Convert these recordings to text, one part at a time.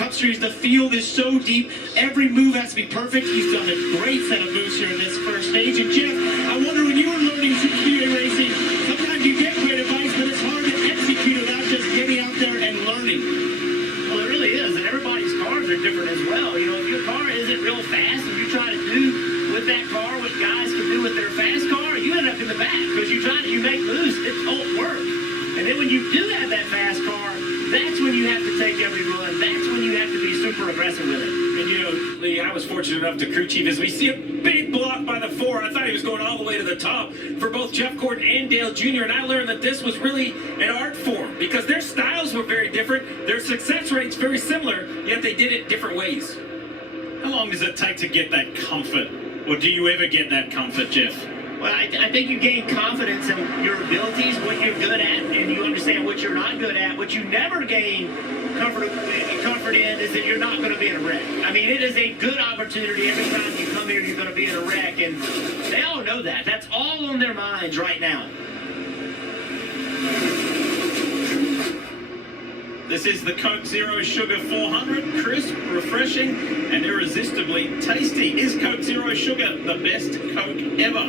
Cup Series, the field is so deep. Every move has to be perfect. He's done a great set of moves here in this first stage. And Jeff, I wonder when you were learning speedway racing, sometimes you get great advice, but it's hard to execute without just getting out there and learning. Well, it really is, and everybody's cars are different as well. You know, if your car isn't real fast and you try to do with that car what guys can do with their fast car, you end up in the back because you make moves, it don't work. And then when you do have that fast car, that's when you have to take every run. That's when you have to be super aggressive with it. And you know, Lee, I was fortunate enough to crew chief as we see a big block by the 4. I thought he was going all the way to the top for both Jeff Gordon and Dale Jr. And I learned that this was really an art form because their styles were very different. Their success rates very similar, yet they did it different ways. How long does it take to get that comfort? Or do you ever get that comfort, Jeff? Well, I think you gain confidence in your abilities, what you're good at, and you understand what you're not good at. What you never gain comfort in is that you're not going to be in a wreck. I mean, it is a good opportunity every time you come here, you're going to be in a wreck, and they all know that. That's all on their minds right now. This is the Coke Zero Sugar 400, crisp, refreshing, and irresistibly tasty. Is Coke Zero Sugar the best Coke ever?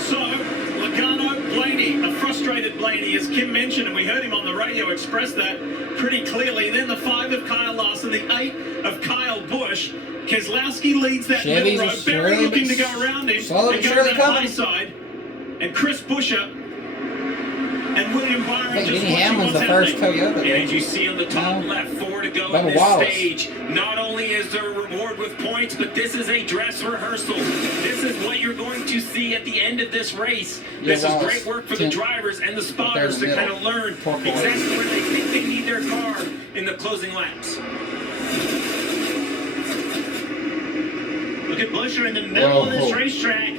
So, Logano, Blaney, a frustrated Blaney, as Kim mentioned, and we heard him on the radio express that pretty clearly. Then the 5 of Kyle Larson, the 8 of Kyle Busch. Keselowski leads that Chevy's middle row, Berry looking to go around him and go to that high side. And Chris Buescher and William Byron just Denny Hamlin's the first Toyota. And as you see on the top left, 4 to go in this stage. Not only is there a reward with points, but this is a dress rehearsal. This is what you're going to see at the end of this race. This is great work for the drivers and the spotters to kind of learn exactly where they think they need their car in the closing laps. Look at Buescher in the middle of this racetrack.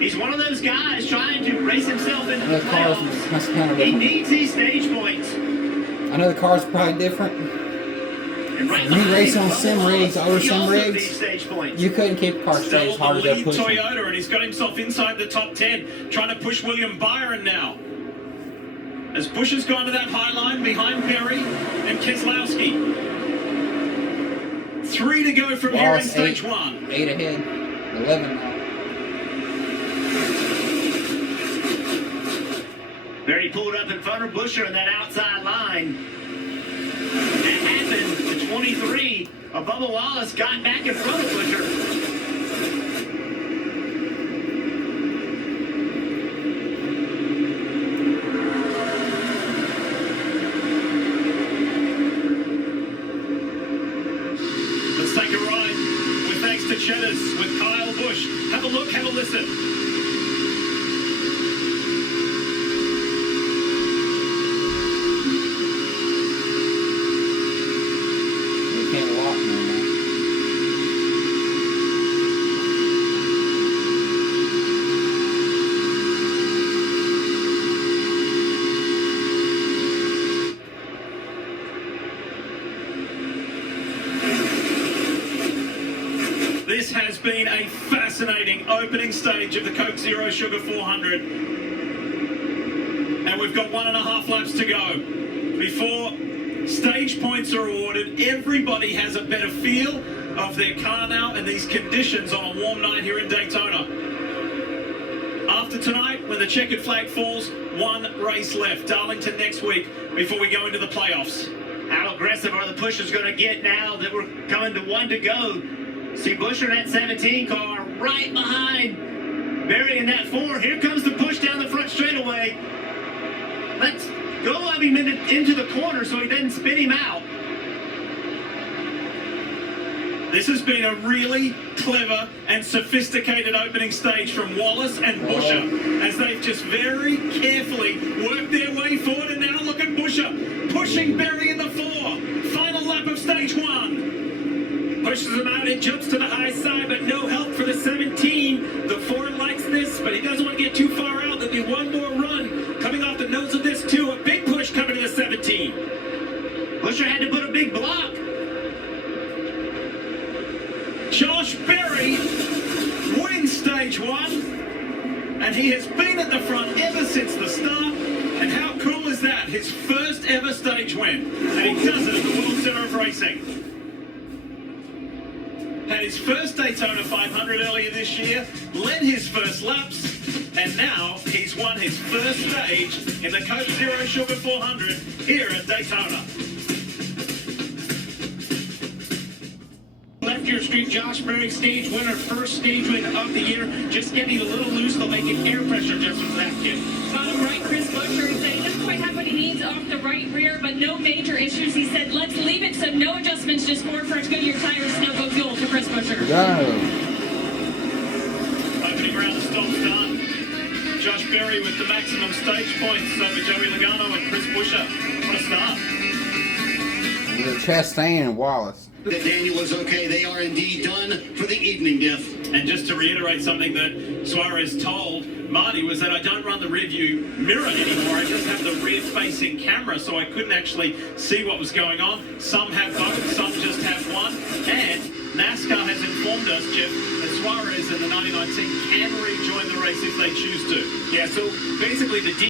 He's one of those guys trying to race himself into the playoffs. He needs these stage points. I know the car's probably different. When you race on sim rigs, older sim rigs, you couldn't keep the car straight as hard as they're pushing. Toyota, and he's got himself inside the top 10, trying to push William Byron now. As Busch has gone to that high line behind Berry and Keselowski. 3 to go from here in stage 1. 8 ahead, 11 now. Berry pulled up in front of Buescher in that outside line. That happened to 23. Bubba Wallace got back in front of Buescher. Let's take a ride with thanks to Cheddars with Kyle Busch. Have a look, have a listen. This has been a fascinating opening stage of the Coke Zero Sugar 400. And we've got 1.5 laps to go before stage points are awarded. Everybody has a better feel of their car now in these conditions on a warm night here in Daytona. After tonight, when the checkered flag falls, 1 race left. Darlington next week before we go into the playoffs. How aggressive are the pushers going to get now that we're coming to 1 to go? See Buescher in that 17 car right behind Berry in that 4. Here comes the push down the front straightaway. Let's go of him into the corner so he doesn't spin him out. This has been a really clever and sophisticated opening stage from Wallace and Buescher as they've just very carefully worked their way forward. And now look at Buescher pushing Berry in the 4. Final lap of stage 1. Pushes him out, it jumps to the high side, but no help for the 17. The 4 likes this, but he doesn't want to get too far out. There'll be one more run coming off the nose of this too. A big push coming to the 17. Buescher had to put a big block. Josh Berry wins stage 1. and he has been at the front ever since the start. And how cool is that? His first ever stage win, and he does it at the World Center of Racing. Had his first Daytona 500 earlier this year, led his first laps, and now he's won his first stage in the Coke Zero Sugar 400 here at Daytona. Left your street, Josh Berry, stage winner, first stage win of the year. Just getting a little loose, they'll make an air pressure adjustment for that kid. Bottom right, Chris Buescher is saying he doesn't quite have what he needs off the right rear, but no major issues. He said, let's leave it, so no adjustments, just four fresh Goodyear tires, no go fuel for Chris Buescher. Opening round of stops done. Josh Berry with the maximum stage points over Joey Logano and Chris Buescher. What a start. The Chastain and Wallace. That Daniel was okay. They are indeed done for the evening, Diff. And just to reiterate something that Suarez told Marty was that I don't run the rear view mirror anymore. I just have the rear facing camera, so I couldn't actually see what was going on. Some have both, some just have one. And NASCAR has informed us, Jeff, that Suarez and the 99 team can rejoin the race if they choose to. Yeah, so basically the